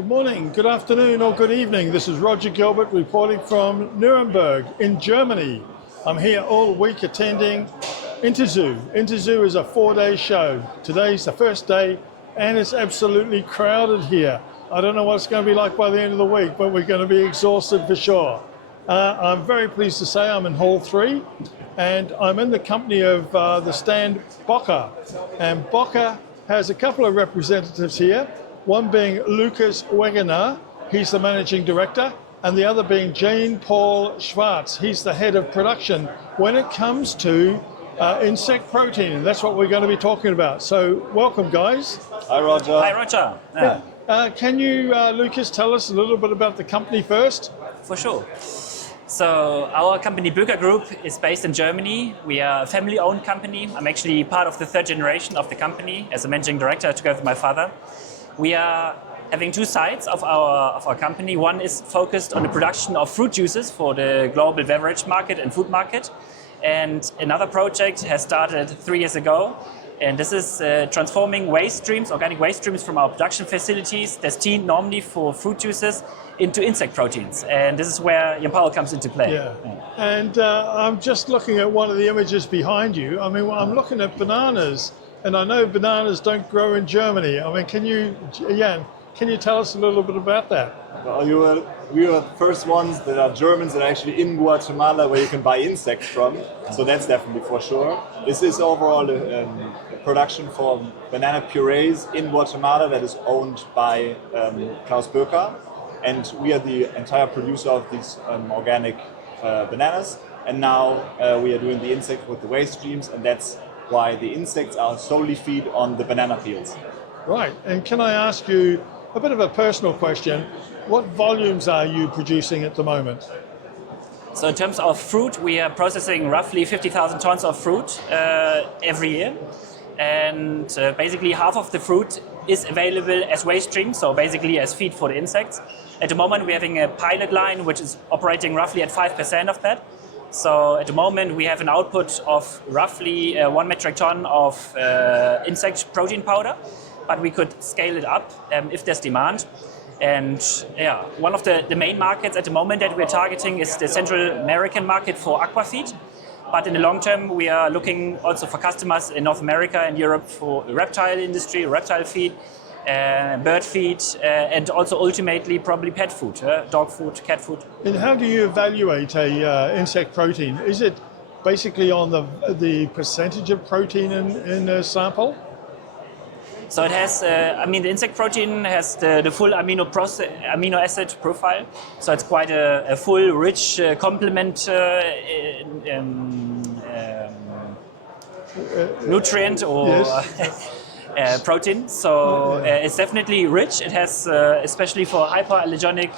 Good morning, good afternoon, or good evening. This is Roger Gilbert reporting from Nuremberg in Germany. I'm here all week attending Interzoo. Interzoo is a 4-day show. Today's the first day and it's absolutely crowded here. I don't know what it's going to be like by the end of the week, but we're going to be exhausted for sure. I'm very pleased to say I'm in Hall 3 and I'm in the company of the stand cker. And cker has a couple of representatives here. One being Lukas Wegener, he's the managing director, and the other being Jean-Paul Schwarz, he's the head of production when it comes to insect protein, and that's what we're going to be talking about. So welcome, guys. Hi, Roger. Hi, Roger. Can you, Lukas, tell us a little bit about the company first? For sure. So our company Böker Group is based in Germany. We are a family-owned company. I'm actually part of the third generation of the company as a managing director together with my father. We are having two sides of our company. One is focused on the production of fruit juices for the global beverage market and food market. And another project has started 3 years ago. And this is transforming waste streams, organic waste streams from our production facilities destined normally for fruit juices into insect proteins. And this is where Jean-Paul comes into play. Yeah. And I'm just looking at one of the images behind you. I mean, I'm looking at bananas. And I know bananas don't grow in Germany. I mean, can you tell us a little bit about that? Well, we were the first ones that are Germans that are actually in Guatemala where you can buy insects from. So that's definitely for sure. This is overall a production for banana purees in Guatemala that is owned by Klaus Böker. And we are the entire producer of these organic bananas. And now we are doing the insect with the waste streams, and that's why the insects are solely feed on the banana peels. Right, and can I ask you a bit of a personal question? What volumes are you producing at the moment? So in terms of fruit, we are processing roughly 50,000 tons of fruit every year. And basically half of the fruit is available as waste stream, so basically as feed for the insects. At the moment we're having a pilot line which is operating roughly at 5% of that. So at the moment we have an output of roughly 1 metric ton of insect protein powder, but we could scale it up if there's demand. And yeah, one of the main markets at the moment that we're targeting is the Central American market for aquafeed. But in the long term, we are looking also for customers in North America and Europe for the reptile industry, reptile feed, bird feed, and also ultimately probably pet food, dog food, cat food. And how do you evaluate a insect protein? Is it basically on the percentage of protein in a sample? So it has, the insect protein has the full amino acid profile. So it's quite a full, rich complement nutrient or yes. Protein. So it's definitely rich. It has, especially for hyperallergenic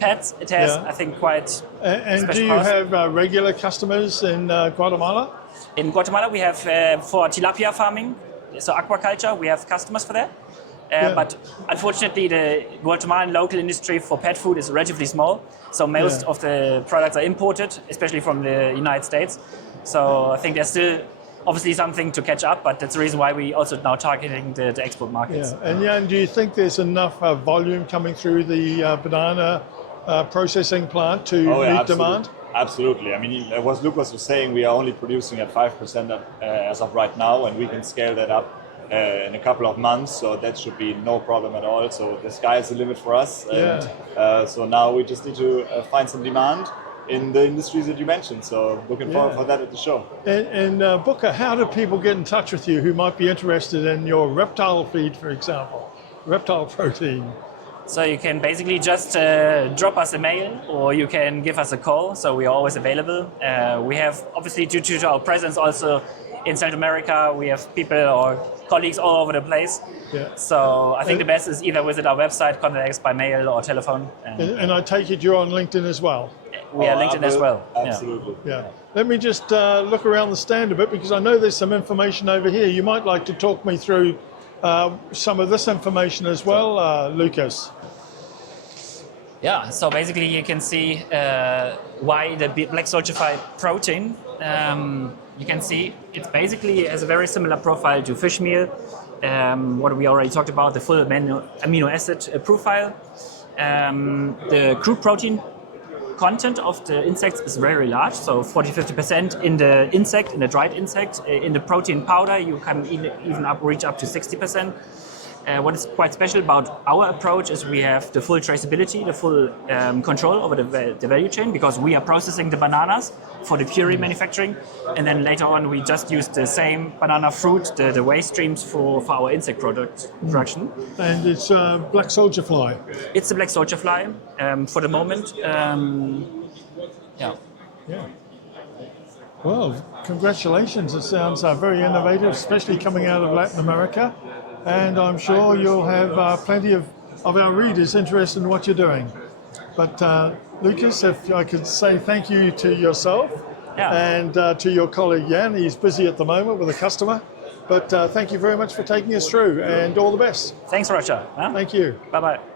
pets, it has, I think, quite And do you have regular customers in Guatemala? In Guatemala, we have for tilapia farming, so aquaculture, we have customers for that. But unfortunately, the Guatemalan local industry for pet food is relatively small. So most of the products are imported, especially from the United States. So I think there's still obviously something to catch up, but that's the reason why we also now targeting the export markets. Yeah. And do you think there's enough volume coming through the banana processing plant to meet demand? Absolutely. I mean, what Lukas was saying, we are only producing at 5% as of right now, and we can scale that up in a couple of months, so that should be no problem at all. So the sky is the limit for us. And, so now we just need to find some demand in the industries that you mentioned. So looking forward for that at the show. And Böker, how do people get in touch with you who might be interested in your reptile feed, for example, reptile protein? So you can basically just drop us a mail or you can give us a call. So we are always available. We have, obviously, due to our presence also in Central America, we have people or colleagues all over the place. Yeah. So I think the best is either visit our website, contact us by mail or telephone. And I take it you're on LinkedIn as well? We are LinkedIn as well. Absolutely. Yeah. Let me just look around the stand a bit because I know there's some information over here. You might like to talk me through some of this information as well, Lukas. Yeah, so basically you can see why the black stultified protein. You can see it basically has a very similar profile to fish meal. what we already talked about, the full amino acid profile. The crude protein content of the insects is very large, so 40-50% in the insect, in the dried insect. In the protein powder, you can even reach up to 60%. What is quite special about our approach is we have the full traceability, the full control over the value chain, because we are processing the bananas for the puree manufacturing, and then later on we just use the same banana fruit, the waste streams for our insect production. And it's black soldier fly. It's the black soldier fly for the moment. Yeah. Well, congratulations. It sounds very innovative, especially coming out of Latin America. And I'm sure you'll have plenty of our readers interested in what you're doing. But Lukas, if I could say thank you to yourself and to your colleague Jan. He's busy at the moment with a customer. But thank you very much for taking us through, and all the best. Thanks, Roger. Thank you. Bye-bye.